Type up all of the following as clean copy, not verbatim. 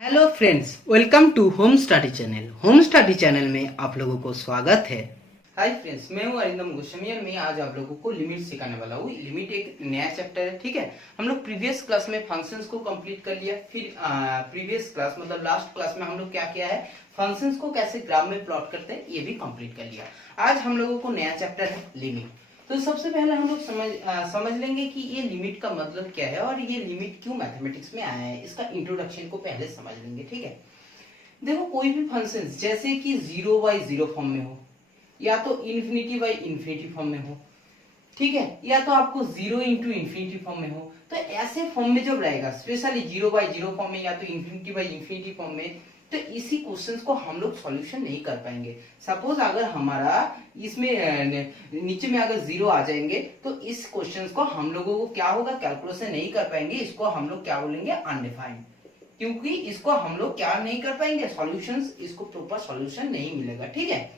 Hello friends, welcome to home study channel. Home study channel में आप लोगों को स्वागत है। हाय फ्रेंड्स, मैं हूं अरिंदम गोस्वामी और मैं आज आप लोगों को लिमिट सिखाने वाला हूं। लिमिट एक नया चैप्टर है, ठीक है। हम लोग प्रीवियस क्लास में फंक्शंस को कंप्लीट कर लिया। फिर प्रीवियस क्लास मतलब लास्ट क्लास में हम लोग क्या किया है, फंक्शंस को कैसे ग्राफ में प्लॉट करते हैं ये भी कंप्लीट कर लिया। आज हम लोगों को नया चैप्टर है लिमिट। तो सबसे पहले हम लोग समझ लेंगे कि ये लिमिट का मतलब क्या है और ये लिमिट क्यों मैथमेटिक्स में आया है। इसका इंट्रोडक्शन को पहले समझ लेंगे, ठीक है। देखो, कोई भी फंक्शन जैसे कि 0/0 फॉर्म में हो या तो ∞/∞ फॉर्म में हो, ठीक है, या तो आपको 0 × फॉर्म में हो, तो ऐसे फॉर्म में जब रहेगा, स्पेशली 0/0 फॉर्म में या तो ∞/∞ फॉर्म में, तो इसी क्वेश्चंस को हम लोग सॉल्यूशन नहीं कर पाएंगे। सपोज अगर हमारा इसमें नीचे में अगर 0 आ जाएंगे तो इस क्वेश्चंस को हम लोगों को क्या होगा, कैलकुलेशन नहीं कर पाएंगे। इसको हम लोग क्या बोलेंगे, अनडिफाइंड, क्योंकि इसको हम लोग क्या नहीं कर पाएंगे, सॉल्यूशंस, इसको प्रॉपर सॉल्यूशन नहीं मिलेगा, ठीक है।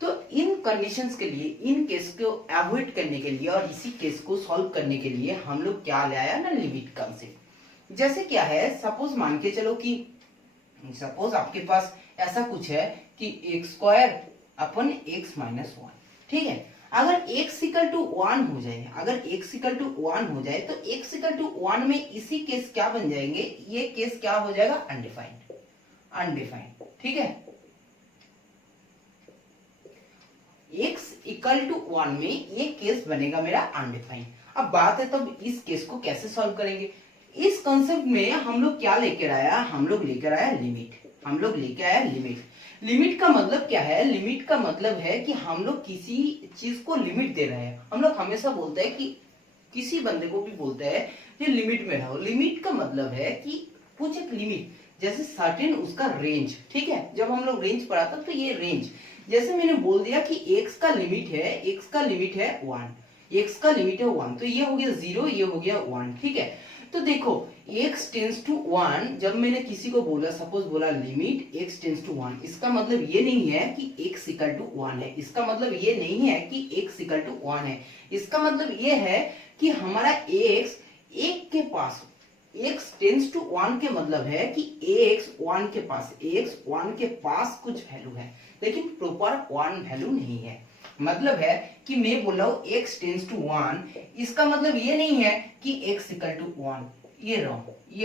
तो इन कंडीशंस के लिए, इन केस को अवॉइड करने के लिए और इसी केस को सॉल्व करने के लिए हम लोग क्या लाया ना, लिमिट कंसेप्ट। जैसे क्या है, सपोज मान के चलो कि सपोज आपके पास ऐसा कुछ है कि x²/x-1, ठीक है। अगर x=1 हो जाए, अगर x=1 हो जाए तो x=1 में इसी केस क्या बन जाएंगे, ये केस क्या हो जाएगा, अनडिफाइंड, अनडिफाइंड, ठीक है। x=1 में ये केस बनेगा मेरा अनडिफाइंड। अब बात है तब इस केस को कैसे सॉल्व करेंगे। इस कॉन्सेप्ट में हम लोग क्या लेकर आया, हम लोग लेकर आया लिमिट, हम लोग लेकर आया लिमिट। लिमिट का मतलब क्या है, लिमिट का मतलब है कि हम लोग किसी चीज को लिमिट दे रहे हैं। हम लोग हमेशा बोलते हैं कि किसी बंदे को भी बोलते हैं कि लिमिट में रहो। लिमिट का मतलब है कि कुछ एक लिमिट, जैसे सर्टेन उसका रेंज, ठीक है। जब हम लोग रेंज पढ़ाते तो ये रेंज, जैसे मैंने बोल दिया कि x का लिमिट है, x का लिमिट है 1, x का लिमिट है 1, तो ये हो गया 0, ये हो गया 1, ठीक है। तो देखो, x→1 जब मैंने किसी को बोला, सपोज बोला लिमिट x→1, इसका मतलब ये नहीं है कि x=1 है, इसका मतलब ये नहीं है कि x=1 है, इसका मतलब ये है कि हमारा x 1 के पास, x→1 के मतलब है कि x 1 के पास, x 1 के पास कुछ वैल्यू है, लेकिन प्रॉपर 1 वैल्यू नहीं है। मतलब है कि मैं बोल रहा हूं x→1, इसका मतलब ये नहीं है कि x=1, ये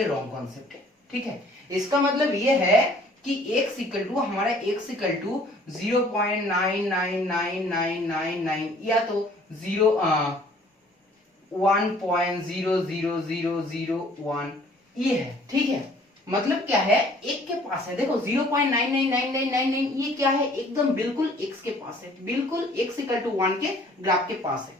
रॉन्ग कॉन्सेप्ट है, ठीक है। इसका मतलब ये है कि हमारा x=0.99999 या तो 1.00001 ये है, ठीक है। मतलब क्या है, एक के पास है, देखो 0.99999, ये क्या है, एकदम बिल्कुल x के पास है, बिल्कुल x=1 के ग्राफ के पास है,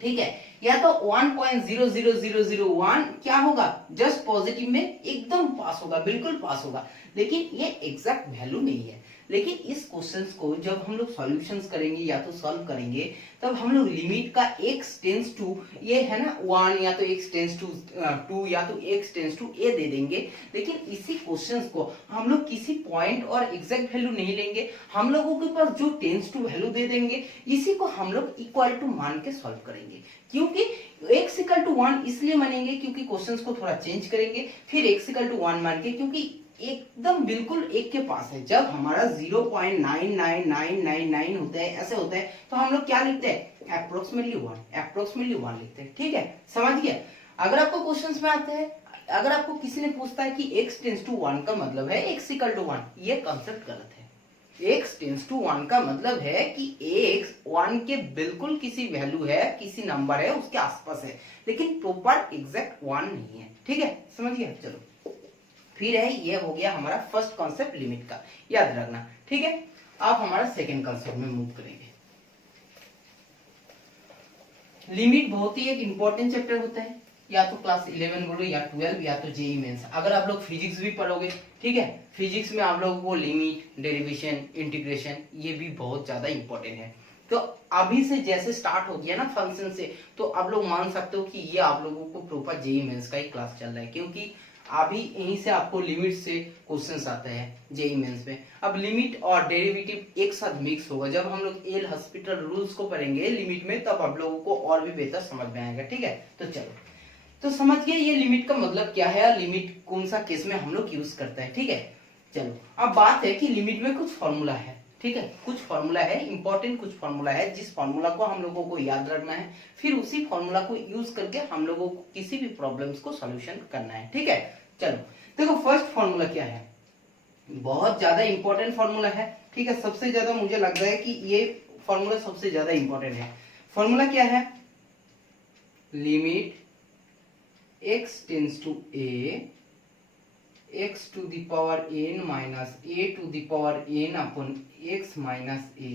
ठीक है। या तो 1.00001 क्या होगा, जस्ट पॉजिटिव में एकदम पास होगा, बिल्कुल पास होगा, लेकिन ये एग्जैक्ट वैल्यू नहीं है। लेकिन इस क्वेश्चंस को जब हम लोग सॉल्यूशंस करेंगे या तो सॉल्व करेंगे, तब हम लोग लिमिट का x→2 ये है ना 1, या तो x→2 या तो x→a दे देंगे। लेकिन इसी क्वेश्चंस को हम लोग किसी पॉइंट और एग्जैक्ट वैल्यू नहीं लेंगे, हम लोगों के पास जो टेंस टू वैल्यू दे देंगे, इसी को हम लोग इक्वल टू मान के सॉल्व करेंगे। क्योंकि x=1 इसलिए मानेंगे क्योंकि क्वेश्चंस को थोड़ा चेंज करेंगे, फिर x=1 मान के, क्योंकि एकदम बिल्कुल एक के पास है। जब हमारा 0.99999 होता है, ऐसे होता है, तो हम लोग क्या लिखते हैं, अप्रोक्सीमेटली 1 लिखते हैं, ठीक है। समझ गया। अगर आपको क्वेश्चंस में आते हैं, अगर आपको किसी ने पूछता है कि x→1 का मतलब है x=1, ये कॉन्सेप्ट गलत है। x→1 का मतलब है कि x 1 के बिल्कुल किसी वैल्यू है, किसी नंबर है, उसके आसपास है, लेकिन प्रॉपर एग्जैक्ट 1 नहीं है, ठीक है। समझ गया। चलो, फिर है, ये हो गया हमारा फर्स्ट कॉन्सेप्ट लिमिट का, याद रखना, ठीक है। अब हमारा सेकंड कॉन्सेप्ट में मूव करेंगे। लिमिट बहुत ही एक इंपॉर्टेंट चैप्टर होता है, या तो क्लास 11 बोलो या 12 या तो जेईई मेंस। अगर आप लोग फिजिक्स भी पढ़ोगे, ठीक है, फिजिक्स में आप लोगों को लिमिट, डेरिवेशन, इंटीग्रेशन ये भी बहुत ज्यादा इंपॉर्टेंट है। तो अभी से जैसे स्टार्ट हो गया ना फंक्शन से, तो आप लोग मान सकते हो कि ये आप लोगों को प्रॉपर जेईई मेंस का ही क्लास चल रहा है, क्योंकि अभी यहीं से आपको लिमिट से क्वेश्चंस आते हैं जेईई मेंस में। अब लिमिट और डेरिवेटिव एक साथ मिक्स होगा, जब हम लोग एल हॉस्पिटल रूल्स को पढ़ेंगे लिमिट में, तब आप लोगों को और भी बेहतर समझ में आएगा, ठीक है। तो चलो, तो समझ गए ये लिमिट का मतलब क्या है और लिमिट कौन सा केस में हम लोग यूज करते हैं। ठीक है, चलो अब बात है कि लिमिट में कुछ फॉर्मूला है। ठीक है, कुछ फॉर्मूला है, इंपॉर्टेंट कुछ फॉर्मूला है, जिस फॉर्मूला को हम लोगों को याद रखना है, फिर उसी फॉर्मूला को यूज करके हम लोगों को किसी भी प्रॉब्लम्स को सॉल्यूशन करना है। ठीक है, चलो देखो फर्स्ट फॉर्मूला क्या है, बहुत ज्यादा इंपॉर्टेंट फॉर्मूला है। ठीक है, सबसे ज्यादा मुझे लग रहा है कि ये फॉर्मूला सबसे ज्यादा इंपॉर्टेंट है। फॉर्मूला क्या है, limit x tends to a x to the power n minus a to the power n upon x minus a,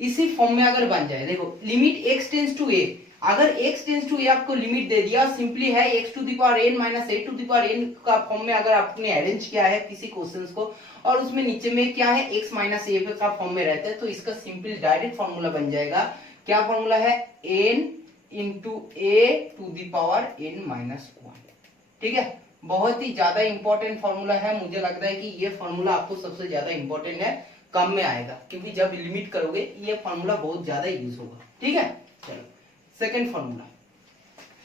इसी फॉर्म में अगर बन जाए, देखो limit x tends to a, अगर x टेंस टू a आपको लिमिट दे दिया, सिंपली है x to the power n minus a to the power n का फॉर्म में अगर आपने अरेंज किया है किसी क्वेश्चंस को, और उसमें नीचे में क्या है x माइनस a का फॉर्म में रहता है, तो इसका सिंपल डायरेक्ट फॉर्मूला बन जाएगा। क्या फॉर्मूला है, n into a to the power n minus 1। ठीक है, बहुत ही ज्यादा इंपॉर्टेंट फॉर्मूला है। मुझे लगता है कि ये फॉर्मूला आपको सबसे ज्यादा इंपॉर्टेंट है, कम में आएगा, क्योंकि जब लिमिट करोगे ये फॉर्मूला बहुत ज्यादा यूज होगा। ठीक है, चलो सेकंड फॉर्मूला।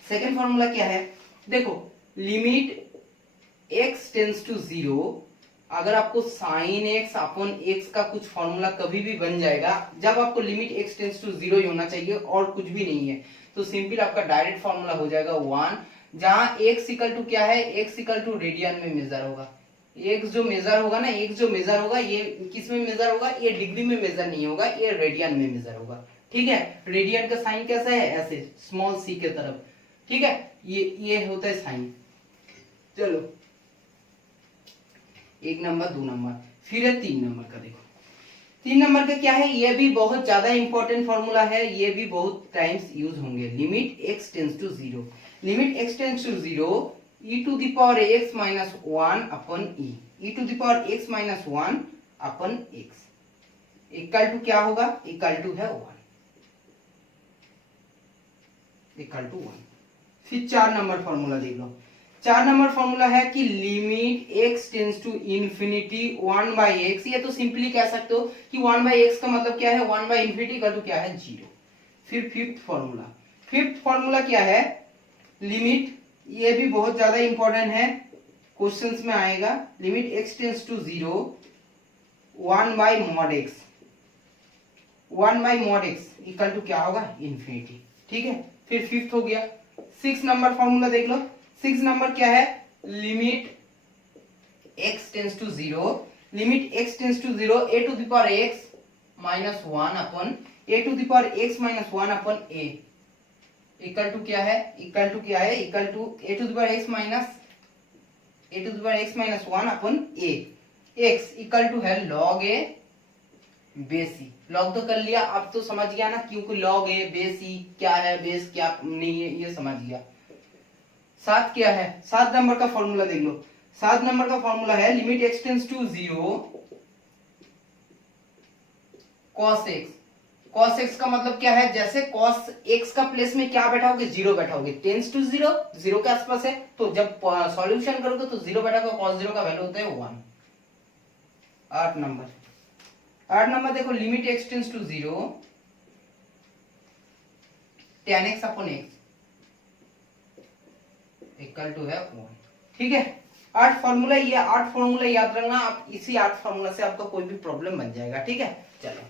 सेकंड फॉर्मूला क्या है, देखो लिमिट x टेंस टू 0, अगर आपको साइन x अपॉन x का कुछ फॉर्मूला कभी भी बन जाएगा, जब आपको लिमिट x टेंस टू 0 ही होना चाहिए और कुछ भी नहीं है, तो सिंपल आपका डायरेक्ट फॉर्मूला हो जाएगा 1, जहां x इक्वल टू क्या है, x इक्वल टू रेडियन में मेजर होगा। x जो मेजर होगा ना, x जो मेजर होगा ये किस में मेजर होगा, ये डिग्री में मेजर नहीं होगा, ये रेडियन में मेजर होगा। ठीक है, रेडियन का साइन कैसा है, ऐसे स्मॉल c के तरफ। ठीक है, ये होता है साइन। चलो एक नंबर, दो नंबर, फिर है 3 नंबर का। देखो 3 नंबर का क्या है, ये भी बहुत ज्यादा इंपॉर्टेंट फॉर्मूला है, ये भी बहुत टाइम्स यूज होंगे। Limit x tends to 0, limit x tends to 0 e to the power x minus 1 upon e to the power x minus 1 upon x equal to क्या होगा, इक्वल टू है 1, equal to 1। फिर 4 number formula देख लो। 4 number formula है कि limit x tends to infinity 1 by x, ये तो simply कह सकते हो कि 1 बाई एक्स का मतलब क्या है, 1 बाई इंफिनिटी इक्वल टू क्या है, 0। फिर फिफ्थ फॉर्मूला, फिफ्थ फॉर्मूला क्या है, लिमिट, ये भी बहुत ज्यादा इंपॉर्टेंट है, क्वेश्चंस में आएगा। Limit x tends to 0 1 by mod x, 1 by mod x equal to क्या होगा, इंफिनिटी। ठीक है, फिर फिफ्थ हो गया। 6 नंबर फॉर्मूला देख लो। 6 नंबर क्या है, limit x tends to 0, limit x tends to 0 a to the power x minus 1 upon a to the power x minus 1 upon a equal to क्या है, इक्वल टू क्या है, equal to a to the power x minus a to the power x minus 1 upon a, x equal to है log a base c। Log तो कर लिया, अब तो समझ गया ना, क्योंकि log a बेस c क्या है, बेस क्या नहीं है, ये समझ गया। 7 क्या है, 7 नंबर का फॉर्मूला देख लो। 7 नंबर का फॉर्मूला है limit x tends to 0 cos x। cos x का मतलब क्या है, जैसे cos x का प्लेस में क्या बैठाओगे, 0 बैठाओगे, टेंस टू 0, 0 के आसपास है, तो जब सॉल्यूशन करोगे तो 0 बैठाओगे, cos 0 का वैल्यू होता है 1। 8 नंबर, 8 नंबर देखो, limit x tends to 0 tan x upon x equal to है 1। ठीक है, 8 फॉर्मूला, ये 8 फॉर्मूला याद रखना, आप इसी 8 फॉर्मूला से आपका कोई भी प्रॉब्लम बन जाएगा। ठीक है, चलो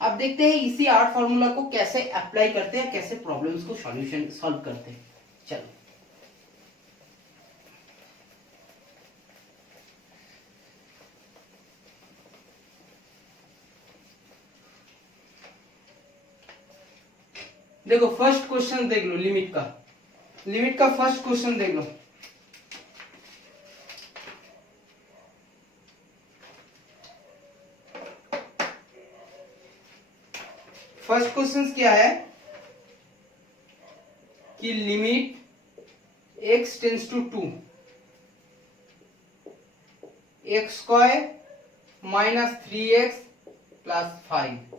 अब देखते हैं इसी 8 फॉर्मूला को कैसे अप्लाई करते हैं, कैसे प्रॉब्लम्स को सॉल्यूशन सॉल्व करते हैं। चलो देखो फर्स्ट क्वेश्चन देख लो, लिमिट का फर्स्ट क्वेश्चन देख लो। फर्स्ट क्वेश्चन क्या है कि limit x tends to 2 x square minus 3x plus 5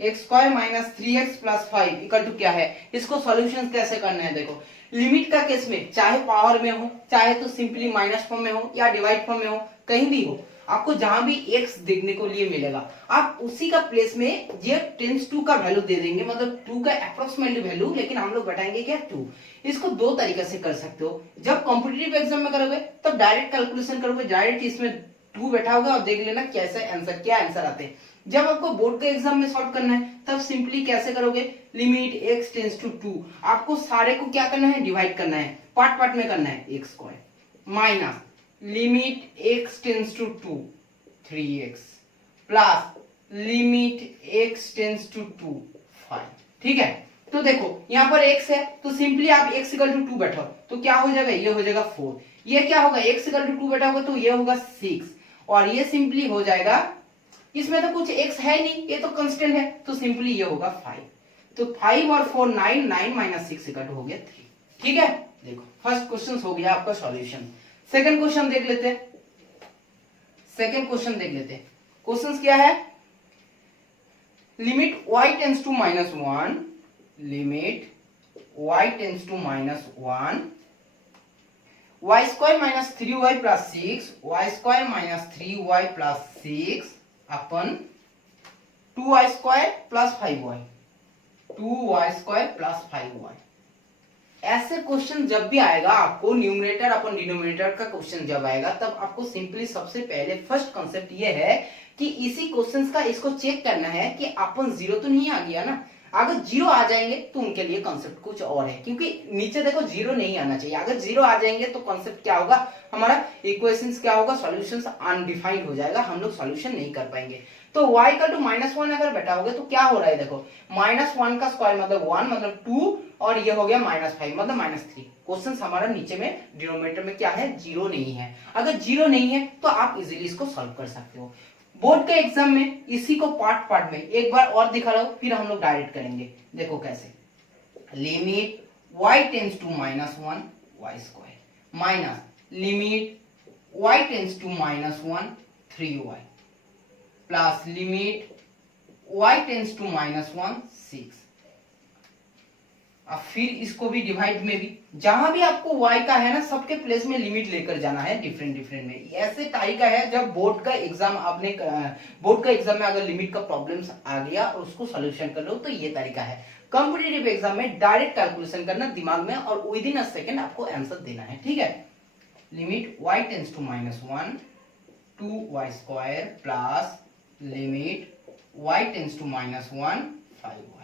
x square minus 3x plus 5 equal to क्या है, इसको सॉल्यूशन कैसे करना है। देखो लिमिट का केस में चाहे पावर में हो, चाहे तो सिंपली माइनस फॉर्म में हो या डिवाइड फॉर्म में हो, कहीं भी हो, आपको जहां भी x देखने को लिए मिलेगा आप उसी का प्लेस में ये टेंस टू का वैल्यू दे देंगे, मतलब 2 का अप्रोक्सीमेटली वैल्यू, लेकिन हम लोग बताएंगे क्या 2। इसको दो तरीके से कर सकते हो। जब कॉम्पिटिटिव एग्जाम में करोगे तब डायरेक्ट कैलकुलेशन करोगे, डायरेक्ट इसमें 2 बैठा होगा और देख लेना कैसे आंसर, क्या आंसर आते हैं। जब आपको बोर्ड के एग्जाम में सॉल्व करना है तब सिंपली कैसे करोगे, लिमिट x टेंस टू 2, आपको सारे को क्या करना है, डिवाइड करना है, पार्ट पार्ट में करना है, x square minus limit x tends to 2 3x plus limit x tends to 2 5। ठीक है, तो देखो यहाँ पर x है तो सिंपली आप x इक्वल टू 2 बैठाओ तो क्या हो जाएगा, ये हो जाएगा 4। ये क्या होगा, x इक्वल टू 2 बैठा होगा तो ये होगा 6 और ये सिंपली हो जाएगा, इसमें तो कुछ x है नहीं, ये तो कांस्टेंट है, तो सिंपली ये होगा 5। तो 5 और 4 9, 9 माइनस 6 इक्वल टू हो गया 3। ठीक है, देखो फर्स्ट क्वेश्चन हो गया आपका सॉल्यूशन। सेकंड क्वेश्चन देख लेते हैं। सेकंड क्वेश्चन देख लेते हैं। क्वेश्चन क्या है, limit y tends to -1, limit y tends to -1, y square minus 3y plus 6, y square minus 3y plus 6 upon 2y square plus 5y, 2y square plus 5y। ऐसे question जब भी आएगा आपको, न्यूमरेटर अपन डिनोमिनेटर का question जब आएगा तब आपको सिंपली सबसे पहले फर्स्ट कॉन्सेप्ट ये है कि इसी क्वेश्चंस का इसको चेक करना है कि अपन जीरो तो नहीं आ गया ना। अगर जीरो आ जाएंगे तो उनके लिए कॉन्सेप्ट कुछ और है, क्योंकि नीचे देखो जीरो नहीं आना चाहिए। अगर जीरो आ जाएंगे तो कॉन्सेप्ट क्या होगा हमारा, इक्वेशंस क्या होगा, सॉल्यूशंस अनडिफाइंड हो जाएगा, हम लोग सॉल्यूशन नहीं कर पाएंगे। तो y का टू -1 अगर बैठाओगे तो क्या हो रहा है, देखो -1 का स्क्वायर मतलब 1 मतलब 2 और ये हो गया -5 मतलब -3। क्वेश्चन हमारा नीचे में डिनोमिनेटर में क्या है, जीरो नहीं है। अगर जीरो नहीं है तो आप इजीली इसको सॉल्व कर सकते हो। बोर्ड के एग्जाम में इसी को पार्ट पार्ट में एक बार और दिखा रहा हूं, फिर हम लोग डायरेक्ट करेंगे। देखो कैसे, limit y tends to -1 y square minus limit y tends to -1 3y plus limit y tends to -1 6। अब फिर इसको भी डिवाइड में भी, जहां भी आपको y का है ना सबके प्लेस में लिमिट लेकर जाना है डिफरेंट डिफरेंट में। ऐसे टाइप का है जब बोर्ड का एग्जाम आपने, बोर्ड का एग्जाम में अगर लिमिट का प्रॉब्लम्स आ गया और उसको सॉल्यूशन कर लो तो ये तरीका है। कॉम्पिटिटिव एग्जाम में डायरेक्ट कैलकुलेशन करना दिमाग में और विद इन अ सेकंड आपको आंसर देना है। ठीक है, limit y tends to -1 2y square plus limit y tends to -1 5y।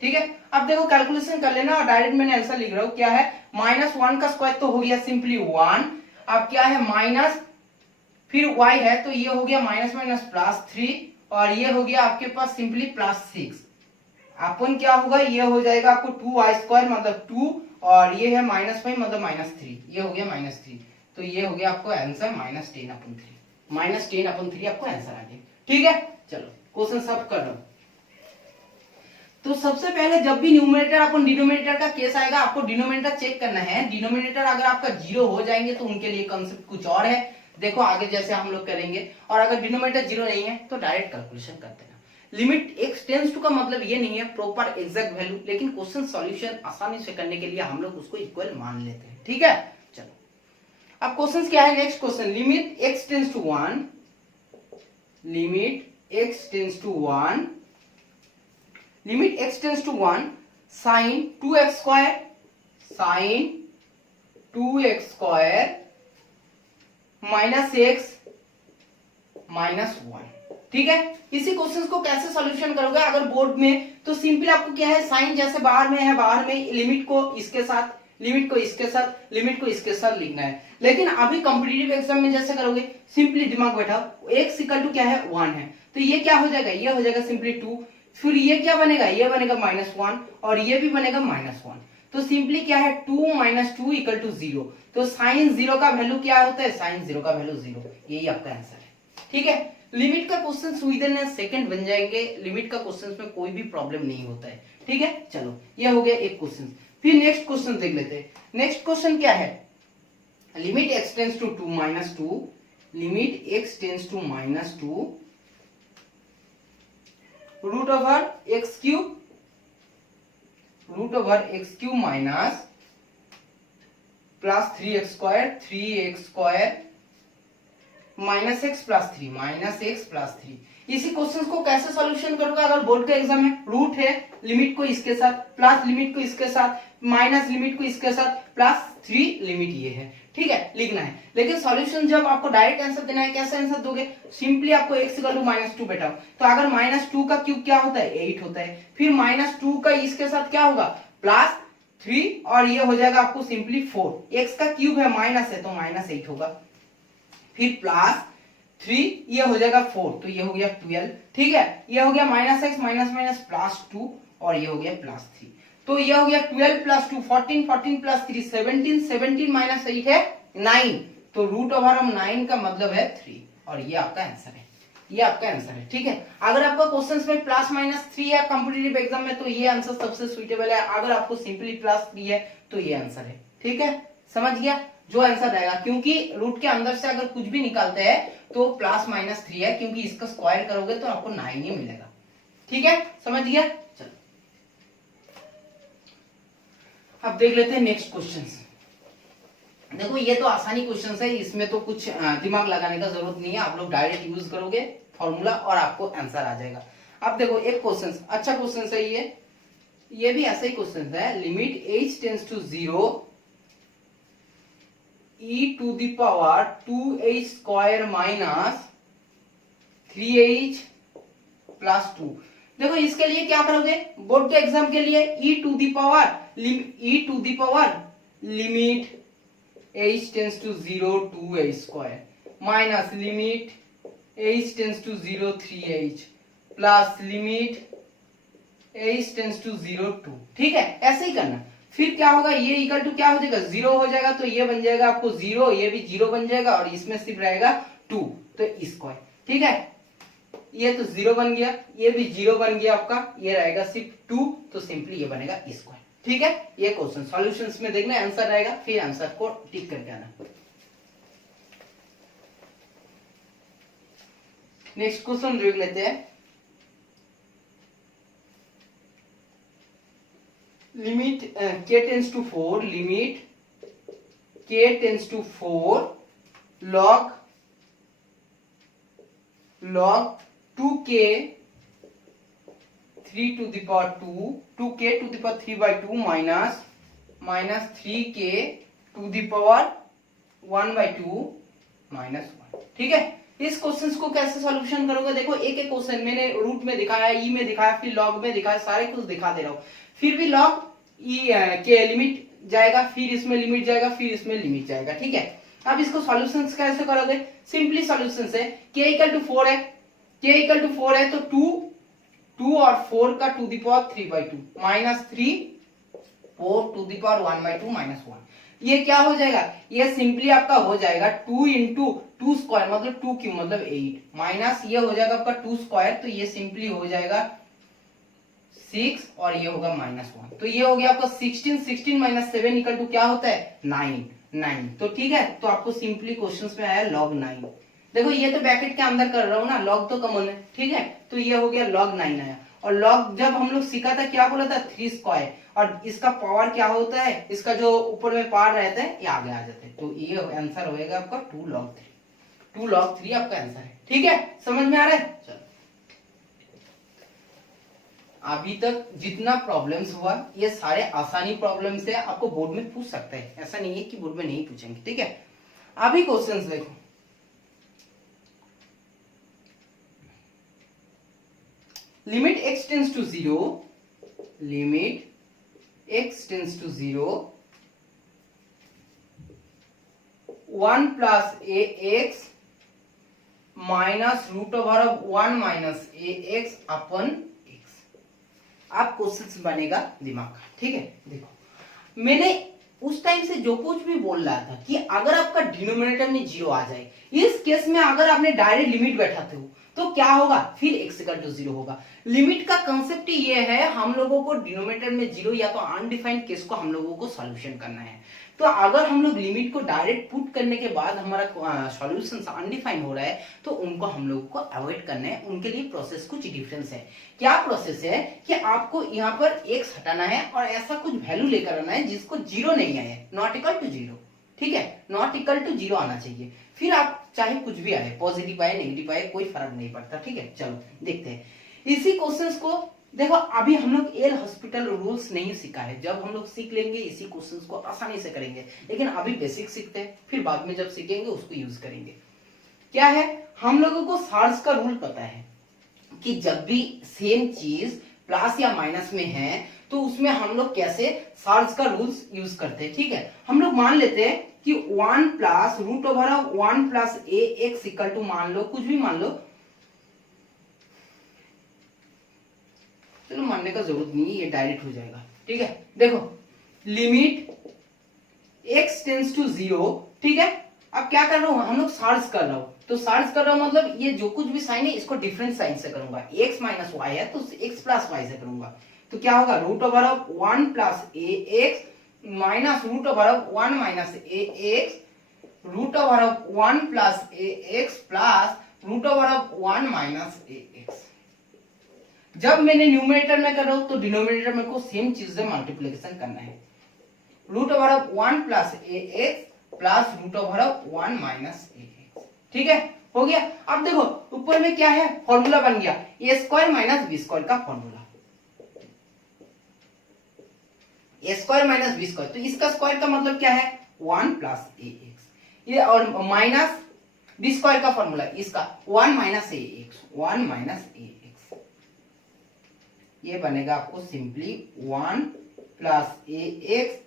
ठीक है, अब देखो कैलकुलेशन कर लेना और डायरेक्ट मैंने आंसर लिख रहा हूं। क्या है, -1 का स्क्वायर तो हो गया सिंपली 1, अब क्या है माइनस फिर y है तो ये हो गया माइनस माइनस प्लस 3 और ये हो गया आपके पास सिंपली +6। अपन क्या होगा, ये हो जाएगा आपको 2y स्क्वायर मतलब 2 और ये है -5 मतलब -3, ये हो गया -3, तो ये हो गया आपको आंसर -10/3 आपको आंसर आ गया। ठीक है, चलो क्वेश्चन सब कर लो। तो सबसे पहले जब भी न्यूमरेटर अपन डिनोमिनेटर का केस आएगा आपको डिनोमिनेटर चेक करना है। डिनोमिनेटर अगर आपका जीरो हो जाएंगे तो उनके लिए कॉन्सेप्ट कुछ और है, देखो आगे जैसे हम लोग करेंगे। और अगर डिनोमिनेटर जीरो नहीं है तो डायरेक्ट कैलकुलेशन कर देना। लिमिट x टेंस टू का मतलब ये नहीं है प्रॉपर एग्जैक्ट वैल्यू, लेकिन क्वेश्चन सॉल्यूशन आसानी से करने के लिए हम लोग उसको इक्वल मान लेते हैं। ठीक है, चलो अब क्वेश्चन क्या है, next question, limit x tends to 1, limit x tends to 1, limit x tends to 1 sine 2x square, sine 2x square minus x minus 1। ठीक है, इसी क्वेश्चन को कैसे सॉल्यूशन करोगे अगर बोर्ड में, तो सिंपली आपको क्या है, साइन जैसे बाहर में है, बाहर में लिमिट को इसके साथ, लिमिट को इसके साथ, लिमिट को इसके साथ लिखना है। लेकिन अभी कॉम्पिटिटिव एग्जाम में जैसे करोगे सिंपली दिमाग बैठाओ, x इक्वल टू क्या है 1 है तो ये क्या हो जाएगा, ये हो जाएगा सिंपली 2, फिर ये क्या बनेगा, ये बनेगा -1 और ये भी बनेगा -1, तो सिंपली क्या है 2 - 2 इक्वल टू 0। तो साइन 0 का वैल्यू क्या होता है, साइन 0 का वैल्यू 0, यही आपका आंसर है। ठीक है, लिमिट का क्वेश्चन विदिन अ सेकंड बन जाएंगे, लिमिट का क्वेश्चन में कोई भी प्रॉब्लम नहीं होता है। ठीक है, चलो ये हो गया एक क्वेश्चन। फिर नेक्स्ट क्वेश्चन देख लेते हैं। नेक्स्ट क्वेश्चन क्या है, limit x tends to 2 -2, limit x tends to -2 root over x cube minus plus 3x square minus x plus three. इसी क्वेश्चन को कैसे सॉल्यूशन करोगे? अगर बोर्ड का एग्जाम है, रूट है, लिमिट को इसके साथ, प्लस लिमिट को इसके साथ, माइनस लिमिट को इसके साथ, प्लस 3 लिमिट ये है, ठीक है, लिखना है। लेकिन सॉल्यूशन जब आपको डायरेक्ट आंसर देना है, कैसे आंसर दोगे? सिंपली आपको x -2 बेटा, तो अगर -2 का क्यूब क्या होता है? 8 होता है। फिर -2 का इसके साथ क्या होगा? +3, और ये हो जाएगा आपको सिंपली 4। x का क्यूब है, माइनस है, तो -8 होगा। फिर +3, ये हो जाएगा 4, तो ये हो गया 12, ठीक है। ये हो गया -x माइनस +2, और ये हो गया +3, तो ये हो गया 12 + 2 14, 14 + 3 17, 17 - 8 है 9, तो √9 का मतलब है 3, और ये आपका आंसर है, ये आपका आंसर है, ठीक है। अगर आपका क्वेश्चंस में +-3 है कॉम्पिटिटिव एग्जाम में, तो ये आंसर सबसे सुइटेबल है। अगर आपको सिंपली +3 है तो ये आंसर है, ठीक है, समझ गया? जो आंसर रहेगा, क्योंकि रूट के अंदर से अगर कुछ भी निकालते हैं तो +-3 है, क्योंकि इसका स्क्वायर करोगे तो आपको 9 ही मिलेगा, ठीक है, समझ गया? चलो अब देख लेते हैं नेक्स्ट क्वेश्चंस। देखो ये तो आसानी क्वेश्चंस है, इसमें तो कुछ दिमाग लगाने का जरूरत नहीं है, आप लोग डायरेक्ट यूज करोगे फॉर्मूला और आपको आंसर आ जाएगा। अब देखो एक क्वेश्चन, अच्छा क्वेश्चन है ये भी ऐसा ही क्वेश्चन है। Limit h tends to 0 e⁻² minus 3h + 2। देखो इसके लिए क्या करोगे? बोर्ड के एग्जाम के लिए e⁻, limit h tends to 0 2h² minus limit h tends to 0 3h plus limit h tends to 0 2, ठीक है, ऐसे ही करना। फिर क्या होगा? ये इक्वल टू क्या हो जाएगा? 0 हो जाएगा, तो ये बन जाएगा आपको 0, ये भी 0 बन जाएगा, और इसमें सिर्फ रहेगा 2, तो स्क्वायर, ठीक है। ये तो 0 बन गया, ये भी 0 बन गया आपका, ये रहेगा सिर्फ 2, तो सिंपली ये बनेगा स्क्वायर, ठीक है। ये क्वेश्चन सॉल्यूशंस में देखना, आंसर रहेगा, फिर आंसर को टिक करके आना। नेक्स्ट क्वेश्चन देख लेते हैं। Limit k tends to 4, limit k tends to 4 log 2k 3⁻², 2k 3/2 minus 3k 1/2 -1, ठीक है। इस क्वेश्चन को कैसे सॉल्यूशन करोगे? देखो एक एक क्वेश्चन मैंने रूट में दिखाया, ई में दिखाया, फिर लॉग में दिखाया, सारे कुछ दिखा दे रहा हूं। फिर भी लॉग ई के लिमिट जाएगा, फिर इसमें लिमिट जाएगा, फिर इसमें लिमिट जाएगा, ठीक है। अब इसको सॉल्यूशंस कैसे करोगे? सिंपली सॉल्यूशंस है, k = 4 है, k = 4 है, तो 2 और 4 का 3/2 माइनस 3 4 1/2 -1, ये क्या हो जाएगा? ये सिंपली आपका हो जाएगा 2 × 2 स्क्वायर मतलब 2 क्यूब मतलब 8 माइनस ये हो जाएगा आपका 2 स्क्वायर, तो ये सिंपली हो जाएगा 6, और ये होगा -1, तो ये हो गया आपका 16 - 7 = क्या होता है? 9, तो ठीक है। तो आपको सिंपली क्वेश्चंस में आया log 9। देखो ये तो ब्रैकेट के अंदर कर रहा हूं ना, log तो कॉमन है, ठीक है, तो ये हो गया log 9 आया। और log जब हम लोग सीखा था क्या बोला था? 3 स्क्वायर, और इसका पावर क्या होता है? इसका जो ऊपर में पावर रहता है ये आगे आ जाता है, तो ये आंसर होएगा आपका 2 log 3 आपका आंसर है, ठीक है, समझ में आ रहा है? चलो अभी तक जितना प्रॉब्लम्स हुआ ये सारे आसानी प्रॉब्लम्स है, आपको बोर्ड में पूछ सकते हैं, ऐसा नहीं है कि बोर्ड में नहीं पूछेंगे, ठीक है। अभी क्वेश्चंस देखो, limit x tends to 0, limit x tends to 0 1 + ax minus √1 minus ax upon x। आप क्वेश्चन बनेगा दिमाग का, ठीक है। देखो मैंने उस टाइम से जो कुछ भी बोल रहा था कि अगर आपका डिनोमिनेटर में 0 आ जाए, इस केस में अगर आपने डायरेक्ट लिमिट बैठाते हो तो क्या होगा? फिर x = 0 होगा। लिमिट का कंसेप्ट ये है, हम लोगों को डिनोमिनेटर में 0 या तो अनडिफाइंड केस को हम लोगों को सॉल्यूशन करना है। तो अगर हम लोग लिमिट को डायरेक्ट पुट करने के बाद हमारा सॉल्यूशन अनडिफाइन हो रहा है तो उनको हम लोग को अवॉइड करना है। उनके लिए प्रोसेस कुछ डिफरेंस है। क्या प्रोसेस है कि आपको यहाँ पर x हटाना है और ऐसा कुछ वैल्यू लेकर आना है जिसको जीरो नहीं आए, नॉट इक्वल टू जीरो, ठीक है, नॉट इक्वल टू जीरो आना चाहिए। फिर आप चाहे कुछ भी आए, पॉजिटिव आए नेगेटिव आए, कोई फर्क नहीं पड़ता, ठीक है। चलो देखते हैं इसी क्वेश्चंस को। देखो अभी हम लोग एल हॉस्पिटल रूल्स नहीं सीखा है, जब हम लोग सीख लेंगे इसी क्वेश्चंस को आसानी से करेंगे, लेकिन अभी बेसिक सीखते हैं, फिर बाद में जब सीखेंगे उसको यूज करेंगे। क्या है, हम लोगों को सार्स का रूल पता है कि जब भी सेम चीज प्लस या माइनस में है तो उसमें हम लोग कैसे सार्स का रूल्स यूज करते हैं, ठीक है। हम लोग मान लेते हैं कि 1 plus root over of 1 plus a x equal to, मान लो कुछ भी मान लो, चलो मानने का जरूरत नहीं है, ये डायरेक्ट हो जाएगा, ठीक है। देखो लिमिट x टेंड्स टू 0, ठीक है। अब क्या कर रहा हूं, हम लोग सार्स कर रहा हूं, तो सार्स कर रहा हूं मतलब ये जो कुछ भी साइन है इसको डिफरेंट साइन से करूंगा। x माइनस वाई है तो x प्लस वाई से करूंगा, तो क्या होगा root over of 1 plus a x minus root over of 1 minus a x root over of 1 plus a x plus root over of 1 minus a x. जब मैंने numerator में कर रहा हूं तो डिनोमिनेटर में को सेम चीज से मल्टीप्लिकेशन करना है, root over of 1 plus a x plus root over of 1 minus a x, ठीक है, हो गया। अब देखो ऊपर में क्या है, फॉर्मूला बन गया ए स्क्वायर माइनस बी स्क्वायर का फॉर्मूला, ए स्क्वायर माइनस बी स्क्वायर, तो इसका स्क्वायर का मतलब क्या है 1 प्लस ए एक्स, ये और माइनस बी स्क्वायर का फॉर्मूला इसका 1 minus a x, 1 minus a x, ये बनेगा आपको simply 1 plus a x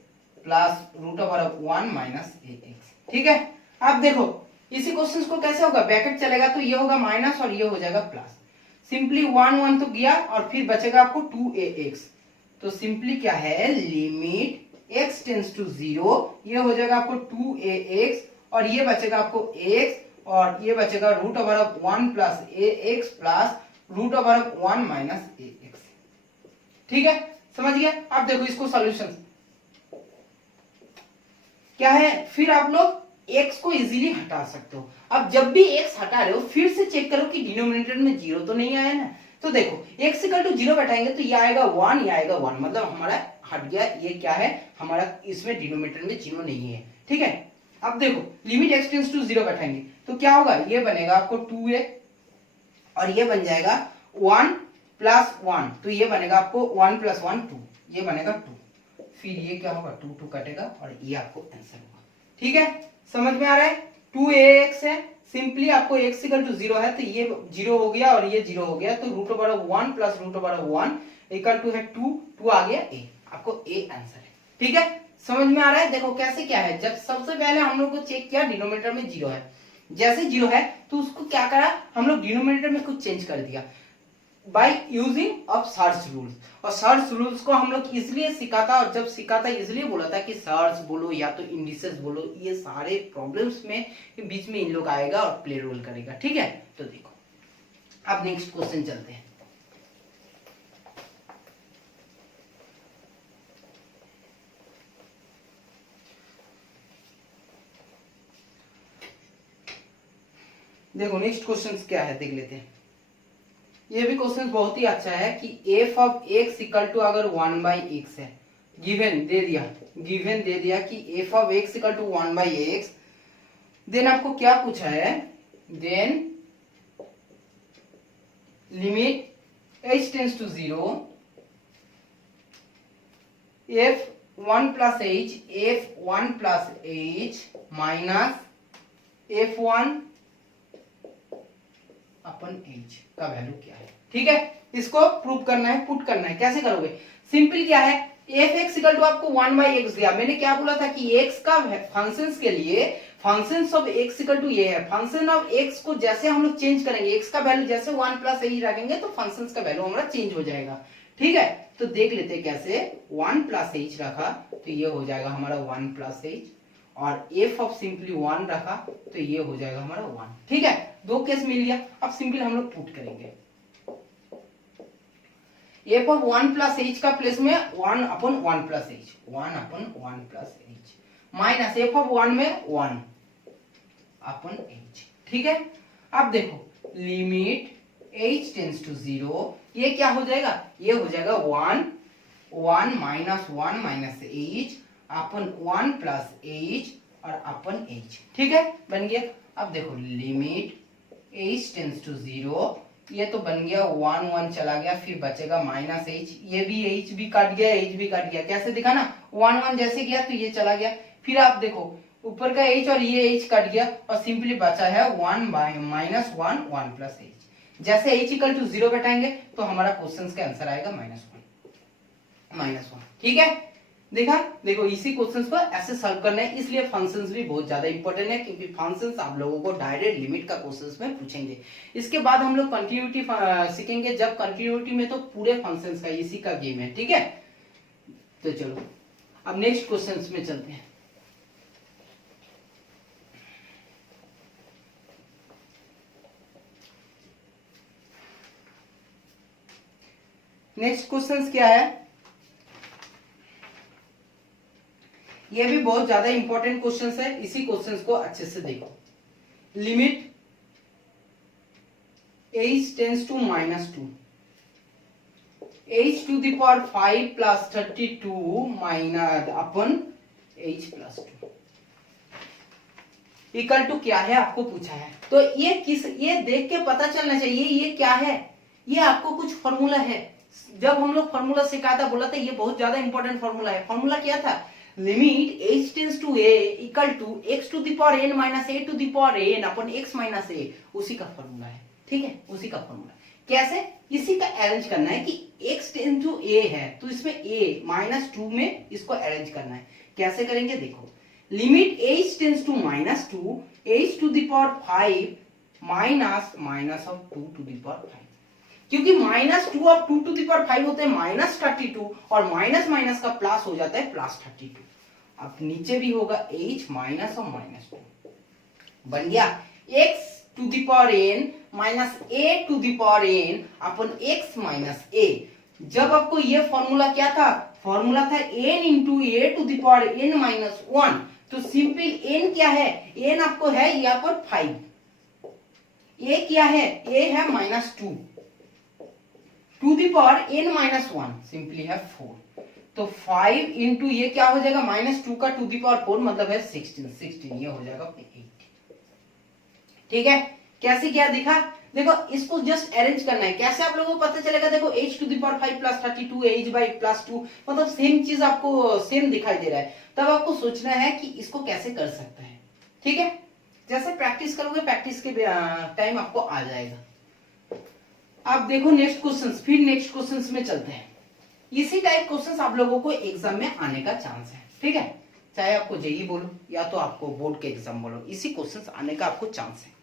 plus root over of 1 minus a x, ठीक है। अब देखो इसी क्वेश्चन को कैसे होगा, ब्रैकेट चलेगा तो ये होगा माइनस और ये हो जाएगा प्लस, सिंपली 1 1 तो गया और फिर बचेगा आपको 2ax, तो सिंपली क्या है लिमिट x टेंड्स टू 0, ये हो जाएगा आपको 2ax और ये बचेगा आपको x और ये बचेगा root over of 1 plus a x plus root over of 1 minus a x, ठीक है, समझ गया। अब देखो इसको सॉल्यूशन क्या है, फिर आप लोग x को इजीली हटा सकते हो। अब जब भी x हटा रहे हो फिर से चेक करो कि डिनोमिनेटर में जीरो तो नहीं आया ना, तो देखो x इक्वल टू 0 बैठाएंगे तो ये आएगा 1, ये आएगा 1, मतलब हमारा हट गया, ये क्या है हमारा इसमें डिनोमिनेटर में जीरो नहीं है, ठीक है। अब देखो लिमिट x टेंड्स टू 0 बैठाएंगे तो क्या होगा, ये बनेगा आपको 2a और ये बन जाएगा 1 प्लस 1, तो ये बनेगा आपको 1 प्लस 1 2, ये बनेगा 2, फिर ये क्या होगा 2 2 कटेगा और ये आपको आंसर होगा, ठीक है, समझ में आ रहा है। 2ax है, सिंपली आपको x इक्वल टू 0 है तो ये 0 हो गया और ये 0 हो गया, तो root over of 1 plus root over of 1 equal to है 2, 2 आ गया a, आपको a आंसर है, ठीक है, समझ में आ रहा है। देखो कैसे क्या है, जब सबसे पहले हम लोग को चेक किया डिनोमिनेटर में 0 है, जैसे 0 है तो उसको क्या करा हम लोग डिनोमिनेटर में कुछ चेंज कर दिया by using of search rules, और सर्च रूल्स को हम लोग इसलिए सीखा था, और जब सीखा था इसलिए बोला था कि सर्च बोलो या तो इंडिसेस बोलो, ये सारे प्रॉब्लम्स में बीच में इन लोग आएगा और प्ले रोल करेगा, ठीक है। तो देखो अब नेक्स्ट क्वेश्चन चलते हैं। देखो नेक्स्ट क्वेश्चन क्या है देख लेते हैं। ये भी क्वेश्चन बहुत ही अच्छा है कि f of x equal to अगर 1 बाई एक्स है, गिवन दे दिया कि f of x equal to 1 by x, then आपको क्या पूछा है, then limit h tends to 0 f1 plus h f1 plus h minus f1 upon h का वैल्यू क्या है, ठीक है, इसको प्रूव करना है, पुट करना है। कैसे करोगे, सिंपल क्या है, f(x) इक्वल टू आपको 1 बाई एक्स दिया, मैंने क्या बोला था कि x का फंक्शंस के लिए functions of x equal to ये है, फंक्शन ऑफ x को जैसे हम लोग चेंज करेंगे, x का वैल्यू जैसे 1 प्लस h रखेंगे तो फंक्शंस का वैल्यू हमारा चेंज हो जाएगा, ठीक है। तो देख लेते हैं कैसे, 1 प्लस h रखा तो ये हो जाएगा हमारा 1 प्लस h, और f ऑफ सिंपली 1 रखा तो ये हो जाएगा हमारा 1, ठीक है, दो केस मिल गया। अब सिंपल हम लोग पुट करेंगे, f ऑफ 1 प्लस h का प्लेस में 1 अपन 1 plus h, 1 upon 1 plus h minus F of 1 में 1 अपन h, ठीक है। अब देखो लिमिट h टेंड्स टू 0, ये क्या हो जाएगा, ये हो जाएगा 1 माइनस 1 माइनस h अपन 1 प्लस h और अपन h, ठीक है, बन गया। अब देखो लिमिट h टेंड्स टू 0, ये तो बन गया 1 चला गया, फिर बचेगा माइनस h, ये भी h भी कट गया, h भी कट गया, कैसे दिखा ना, 1 जैसे गया तो ये चला गया, फिर आप देखो ऊपर का h और ये h कट गया और सिंपली बचा है 1 माइनस 1 प्लस h। जैसे h इक्वल टू 0 बैठाएंगे तो हमारा क्वेश्चन का आंसर आएगा -1, ठीक है। देखा, देखो इसी क्वेश्चंस को ऐसे सॉल्व करना है, इसलिए फंक्शंस भी बहुत ज्यादा इंपॉर्टेंट है, क्योंकि फंक्शंस आप लोगों को डायरेक्ट लिमिट का क्वेश्चंस में पूछेंगे। इसके बाद हम लोग कंटिन्यूटी सीखेंगे, जब कंटिन्यूटी में तो पूरे फंक्शंस का इसी का गेम है, ठीक है। तो चलो अब नेक्स्ट क्वेश्चंस में चलते हैं। नेक्स्ट क्वेश्चंस क्या है, ये भी बहुत ज्यादा इंपॉर्टेंट क्वेश्चंस है, इसी क्वेश्चंस को अच्छे से देखो। Limit h tends to -2, h to the power 5 plus 32 minus upon h plus 2 equal to क्या है आपको पूछा है। तो ये देख के पता चलना चाहिए ये क्या है, ये आपको कुछ फॉर्मूला है। जब हम लोग फॉर्मूला सिखाया था बोला था ये बहुत ज्यादा इंपॉर्टेंट फॉर्मूला है। फॉर्मूला क्या था, limit h tends to a equal to x to the power n minus a to the power n upon x minus a, उसी का फॉर्मूला है, ठीक है, उसी का फॉर्मूला। कैसे, इसी का अरेंज करना है कि x टेंड्स टू a है तो इसमें a -2 में इसको अरेंज करना है। कैसे करेंगे देखो, limit h tends to -2 h to the power 5 minus of 2 to the power 5, क्योंकि -2 ऑफ 2 टू द पावर 5 होते हैं -32 और माइनस माइनस का प्लस हो जाता है +32। अब नीचे भी होगा h माइनस और -2, बन गया x to the power n minus a to the power n upon x minus a। जब आपको ये फॉर्मूला क्या था, फॉर्मूला था n into a to the power n minus 1, तो सिंपल n क्या है, n आपको है यहाँ पर 5, a क्या है, a है -2 to the power n minus 1 simply है 4, तो 5 इंटू ये क्या हो जाएगा -2 का टू द पावर 4 मतलब है 16, ये हो जाएगा 8, ठीक है। कैसे क्या दिखा, देखो इसको जस्ट अरेंज करना है। कैसे आप लोगों को पता चलेगा, देखो h to the power 5 plus 32 h by +2 मतलब सेम चीज आपको सेम दिखाई दे रहा है, तब आपको सोचना है कि इसको कैसे कर सकता है, ठीक है। जैसे प्रैक्टिस करोगे प्रैक्टिस के टाइम आपको आ जाएगा। अब देखो नेक्स्ट क्वेश्चंस, फिर नेक्स्ट क्वेश्चंस में चलते हैं। इसी टाइप क्वेश्चंस आप लोगों को एग्जाम में आने का चांस है, ठीक है, चाहे आपको जेईई बोलो या तो आपको बोर्ड के एग्जाम बोलो, इसी क्वेश्चंस आने का आपको चांस है।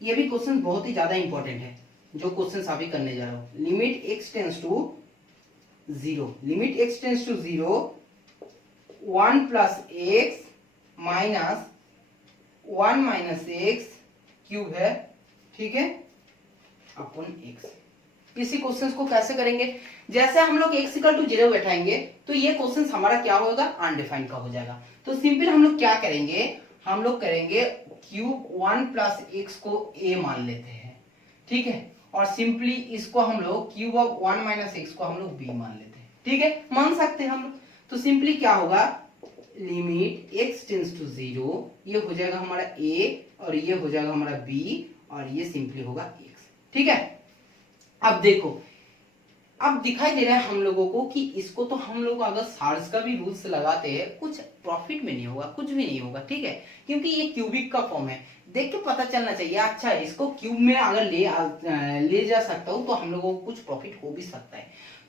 ये भी क्वेश्चन बहुत ही ज्यादा इंपॉर्टेंट है जो क्वेश्चंस अभी करने जा रहा हूं। Limit x tends to 0, limit x tends to 0 1 plus x minus 1 minus x cube है, ठीक है, अपन x। इसी क्वेश्चंस को कैसे करेंगे, जैसे हम लोग x इक्वल टू 0 बैठाएंगे तो ये क्वेश्चंस हमारा क्या होगा, अनडिफाइंड का हो जाएगा। तो सिंपल हम लोग क्या करेंगे, हम लोग करेंगे क्यूब 1 प्लस x को a मान लेते हैं, ठीक है, और सिंपली इसको हम लोग क्यूब ऑफ 1 माइनस x को हम लोग b मान लेते हैं, ठीक है, मान सकते हैं हम लोग। तो सिंपली क्या होगा, लिमिट x टेंड्स टू 0, ये हो जाएगा हमारा a और ये हो जाएगा हमारा b और ये सिंपली होगा x, ठीक है। अब देखो अब दिखाई दे रहा है हम लोगों को कि इसको तो हम लोग अगर सार्स का भी रूल्स लगाते हैं कुछ प्रॉफिट में नहीं होगा, कुछ भी नहीं होगा, ठीक है, क्योंकि ये क्यूबिक का फॉर्म है। देख के पता चलना चाहिए, अच्छा इसको क्यूब में अगर ले जा सकता हूं तो हम लोगों को कुछ प्रॉफिट हो भी सकता है।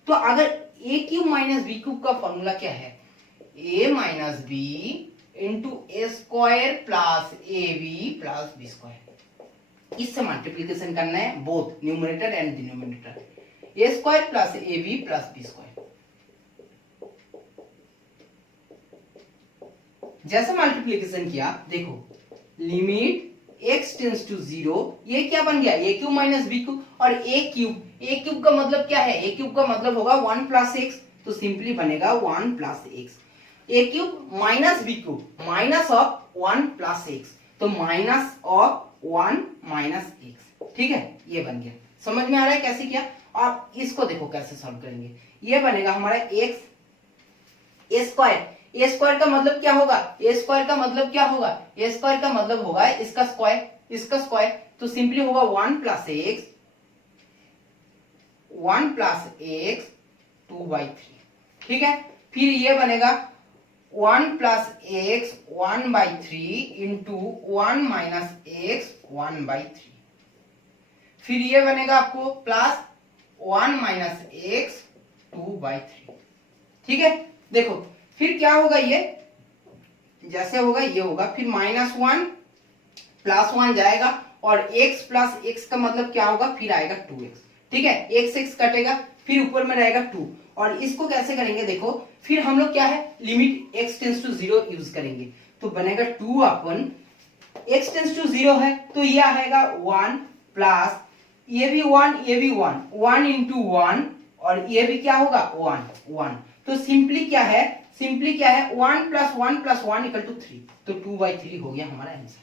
तो अगर a cube minus b cube का फॉर्मूला क्या है, a minus b into a square plus a b plus b square, इससे मल्टीप्लीकेशन करना है both numerator and denominator, a square plus a b plus b square. जैसे multiplication किया देखो, limit x tends to 0, ये क्या बन गया, a cube minus b cube, और a क्यूब का मतलब क्या है, a क्यूब का मतलब होगा 1 प्लस एक्स, तो सिंपली बनेगा 1 plus x. A cube minus b cube minus of 1 plus x, तो माइनस ऑफ 1 माइनस एक्स, ठीक है, ये बन गया। समझ में आ रहा है कैसे किया। और इसको देखो कैसे सॉल्व करेंगे, ये बनेगा हमारा एक्स ए स्क्वायर, ए स्क्वायर का मतलब क्या होगा, ए स्क्वायर का मतलब क्या होगा, ए स्क्वायर का मतलब होगा इसका स्क्वायर, इसका स्क्वायर, तो सिंपली होगा 1 प्लस एक्स 2/3, ठीक है। फिर ये बनेगा 1 plus x 1/3 into 1 minus x 1/3, फिर ये बनेगा आपको प्लस 1 माइनस एक्स 2/3, ठीक है। देखो फिर क्या होगा, ये जैसे होगा ये होगा, फिर -1 +1 जाएगा और x प्लस x का मतलब क्या होगा, फिर आएगा 2x, ठीक है, x कटेगा, फिर ऊपर में रहेगा 2, और इसको कैसे करेंगे देखो, फिर हम लोग क्या है limit x tends to 0 use करेंगे, तो बनेगा 2 अपन x टेंस टू 0 है तो ये आएगा 1 प्लस ये भी 1 ये भी 1 इंटू 1 और ये भी क्या होगा 1, तो सिंपली क्या है 1 प्लस 1 इक्वल टू 3, तो 2/3 हो गया हमारा आंसर,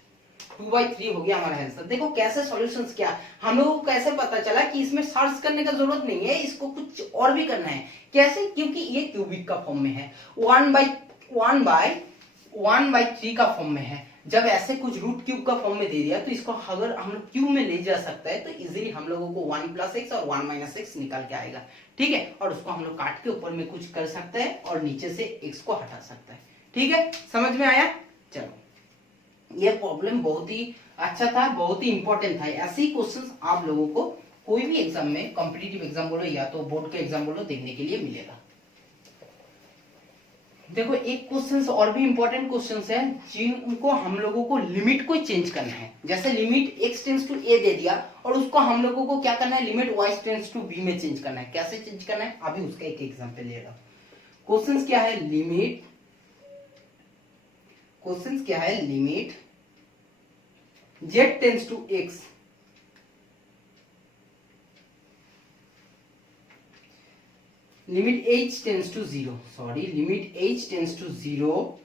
2/3 हो गया हमारा आंसर। देखो कैसे सॉल्यूशंस किया, हम लोगों को कैसे पता चला कि इसमें सर्च करने का जरूरत नहीं है, इसको कुछ और भी करना है। कैसे, क्योंकि ये क्यूबिक का फॉर्म में है, 1/3 का फॉर्म में है। जब ऐसे कुछ रूट क्यूब का फॉर्म में दे दिया तो इसको अगर हम लोग क्यूब में ले जा सकता है तो इजीली हम लोगों को 1 प्लस एक्स और 1 माइनस एक्स निकल के आएगा, ठीक है, और उसको हम लोग काट के ऊपर में कुछ कर सकते हैं और नीचे से एक्स को हटा सकता है, ठीक है, समझ में आया। चलो ये प्रॉब्लम बहुत ही अच्छा था, बहुत ही इंपॉर्टेंट था। ऐसे ही क्वेश्चंस आप लोगों को कोई भी एग्जाम में, कॉम्पिटिटिव एग्जाम बोलो या तो बोर्ड के एग्जाम बोलो, देखने के लिए मिलेगा। देखो एक क्वेश्चन और भी इंपॉर्टेंट क्वेश्चंस है जिनको हम लोगों को लिमिट को चेंज करना है। जैसे limit x tends to a दे दिया और उसको हम लोगों को क्या करना है, limit y tends to b में चेंज करना है। कैसे चेंज करना है, अभी उसका एक एग्जांपल ले रहा हूं। क्वेश्चंस क्या है, limit z tends to x limit h tends to 0, limit h tends to 0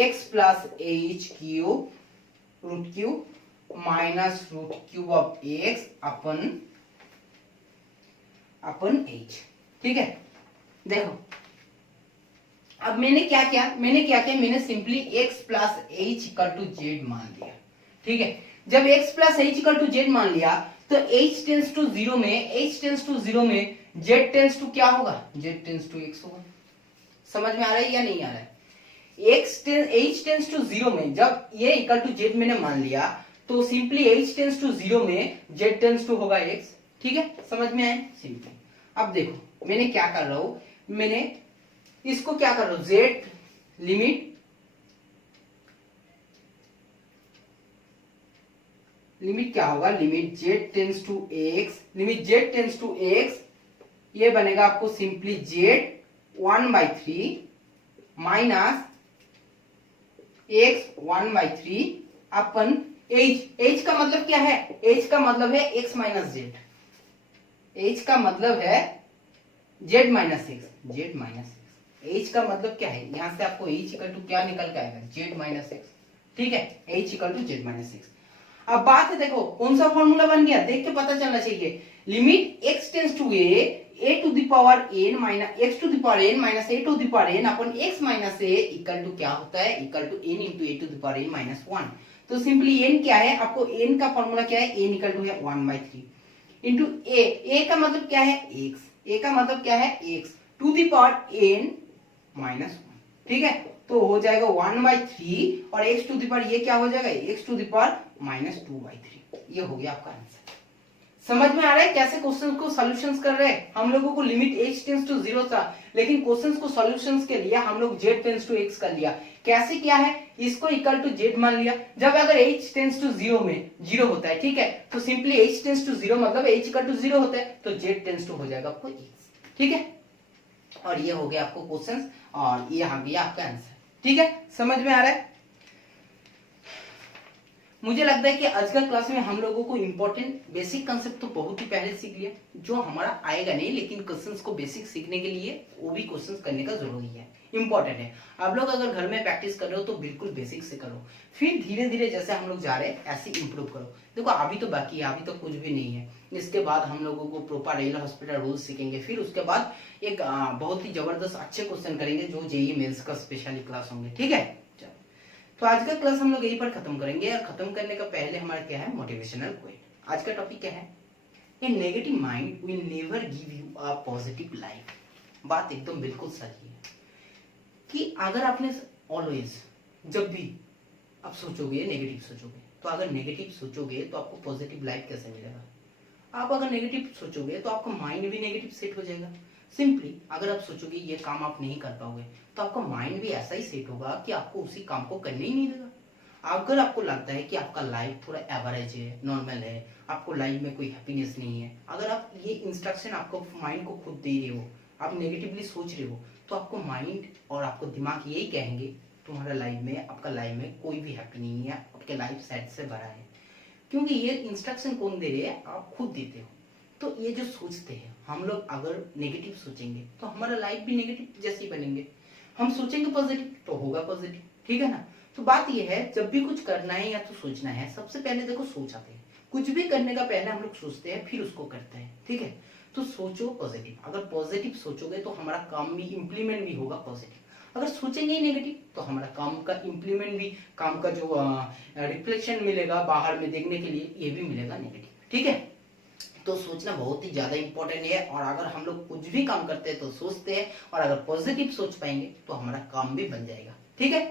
x plus h cube root cube minus root cube of x अपन h, ठीक है। देखो अब मैंने क्या किया, मैंने simply x plus h equal to z मान लिया, ठीक है। जब x plus h equal to z मान लिया तो h टेंस टू 0 में z टेंस टू क्या होगा, z टेंस टू x होगा। समझ में आ रहा है या नहीं आ रहा है। h टेंस टू 0 में जब ये इक्वल टू z मैंने मान लिया तो सिंपली h टेंस टू 0 में z टेंस टू होगा x, ठीक है, समझ में आया सिंपली। अब देखो मैंने क्या कर रहा हूं, मैंने इसको क्या कर रहा हूं, z लिमिट क्या होगा, limit z tends to x, ये बनेगा आपको simply z 1/3 minus x 1/3 upon h का मतलब क्या है, h का मतलब है x माइनस z, h का मतलब है z माइनस x, h का मतलब क्या है, यहां से आपको h इक्वल टू क्या निकल के आएगा, z माइनस x, ठीक है, h equal to z minus x। अब बात है देखो कौन सा फॉर्मूला बन गया, देख के पता चलना चाहिए। Limit x tends to a to the power n minus x to the power n minus a to the power n upon x minus a equal to क्या होता है, equal to n into a to the power n minus 1। तो simply n क्या है, आपको n का formula क्या है, n इक्वल टू है 1/3 इंटू a का मतलब क्या है x, a का मतलब क्या है x to the power n minus 1, ठीक है, तो हो जाएगा 1/3 और x टू द पावर ये क्या हो जाएगा, x to the power minus 2/3। ये हो गया आपका आंसर। समझ में आ रहा है कैसे क्वेश्चंस को सॉल्यूशंस कर रहे हैं। हम लोगों को लिमिट h टेंस टू 0 था, लेकिन क्वेश्चंस को सॉल्यूशंस के लिए हम लोग z टेंस टू x कर लिया। कैसे किया है, इसको इक्वल टू z मान लिया। जब अगर h टेंस टू 0 में 0 होता है, ठीक है, तो सिंपली h टेंस टू 0 मतलब h इक्वल टू 0 होता है, तो z टेंस टू हो जाएगा आपको x, ठीक है। और ये हो गया आपको क्वेश्चंस और ये आ गया आपका आंसर, ठीक है, समझ में आ रहा है। मुझे लगता है कि आज का क्लास में हम लोगों को इंपॉर्टेंट बेसिक कंसेप्ट तो बहुत ही पहले सीख लिया, जो हमारा आएगा नहीं, लेकिन क्वेश्चंस को बेसिक सीखने के लिए वो भी क्वेश्चंस करने का जरूरी है। इंपॉर्टेंट है। आप लोग अगर घर में प्रैक्टिस कर रहे हो तो बिल्कुल बेसिक से करो, फिर धीरे धीरे जैसे हम लोग जा रहे हैं ऐसे इंप्रूव करो। देखो अभी तो बाकी है, अभी तो कुछ भी नहीं है। इसके बाद हम लोगों को प्रॉपर रेल हॉस्पिटल रूल्स सीखेंगे, फिर उसके बाद एक बहुत ही जबरदस्त अच्छे क्वेश्चन करेंगे जो जेईई मेंस का स्पेशली क्लास होंगे, ठीक है। चलो, तो आज का क्लास हम लोग यहीं पर खत्म करेंगे, और खत्म करने का पहले हमारा क्या है, मोटिवेशनल क्वेट। आज का टॉपिक क्या है, a negative mind will never give you a positive life. बात एकदम बिल्कुल सही है कि अगर आपने ऑलवेज जब भी आप सोचोगे नेगेटिव सोचोगे, तो अगर नेगेटिव सोचोगे तो आपको पॉजिटिव लाइफ कैसे मिलेगा। आप अगर नेगेटिव सोचोगे तो आपका माइंड भी नेगेटिव सेट हो जाएगा। सिंपली अगर आप सोचोगे ये काम आप नहीं कर पाओगे, तो आपका माइंड भी ऐसा ही सेट होगा कि आपको उसी काम को करने ही नहीं देगा। अगर आपको लगता है कि आपका लाइफ थोड़ा एवरेज है, नॉर्मल है, आपको लाइफ में कोई हैप्पीनेस नहीं है, अगर आप ये इंस्ट्रक्शन आपको माइंड को खुद दे रहे हो, आप नेगेटिवली सोच रहे हो, तो आपको माइंड और आपको दिमाग यही कहेंगे तुम्हारा लाइफ में, आपका लाइफ में कोई भी हैप्पी नहीं है, आपके लाइफ सैड से भरा है। क्योंकि ये इंस्ट्रक्शन कौन दे रहे हैं, आप खुद देते हो। तो ये जो सोचते हैं हम लोग, अगर नेगेटिव सोचेंगे तो हमारा लाइफ भी नेगेटिव जैसे ही बनेंगे। हम सोचेंगे पॉजिटिव तो होगा पॉजिटिव, ठीक है ना। तो बात ये है, जब भी कुछ करना है या तो सोचना है, सबसे पहले देखो सोच आते हैं। कुछ भी करने का पहले हम लोग सोचते हैं, फिर उसको करते हैं, ठीक है। तो सोचो पॉजिटिव, अगर पॉजिटिव सोचोगे तो हमारा काम भी इम्प्लीमेंट भी होगा पॉजिटिव। अगर सोचेंगे ही नेगेटिव तो हमारा काम का इम्प्लीमेंट भी, काम का जो रिफ्लेक्शन मिलेगा बाहर में देखने के लिए, ये भी मिलेगा नेगेटिव, ठीक है। तो सोचना बहुत ही ज्यादा इंपॉर्टेंट है, और अगर हम लोग कुछ भी काम करते हैं तो सोचते हैं, और अगर पॉजिटिव सोच पाएंगे तो हमारा काम भी बन जाएगा, ठीक है।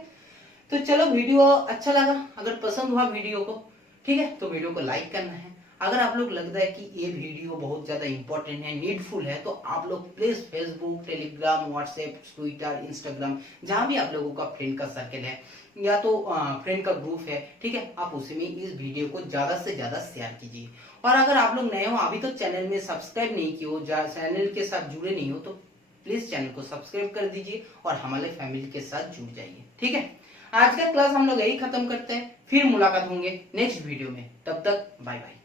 तो चलो, वीडियो अच्छा लगा, अगर पसंद हुआ वीडियो को, ठीक है, तो वीडियो को लाइक करना है। अगर आप लोग लगता है कि ये वीडियो बहुत ज्यादा इंपॉर्टेंट है, नीडफुल है, तो आप लोग please Facebook, Telegram, WhatsApp, Twitter, Instagram, जहां भी आप लोगों का फ्रेंड का सर्कल है या तो फ्रेंड का ग्रुप है, ठीक है, आप उसी में इस वीडियो को ज्यादा से ज्यादा शेयर कीजिए। और अगर आप लोग नए हो, अभी तो चैनल में सब्सक्राइब नहीं किए हो, चैनल के साथ जुड़े नहीं हो, तो प्लीज चैनल को सब्सक्राइब कर दीजिए और हमारे फैमिली के साथ जुड़ जाइए, ठीक है। आज का क्लास हम लोग यही खत्म करते हैं, फिर मुलाकात होंगे नेक्स्ट वीडियो में, तब तक बाय बाय।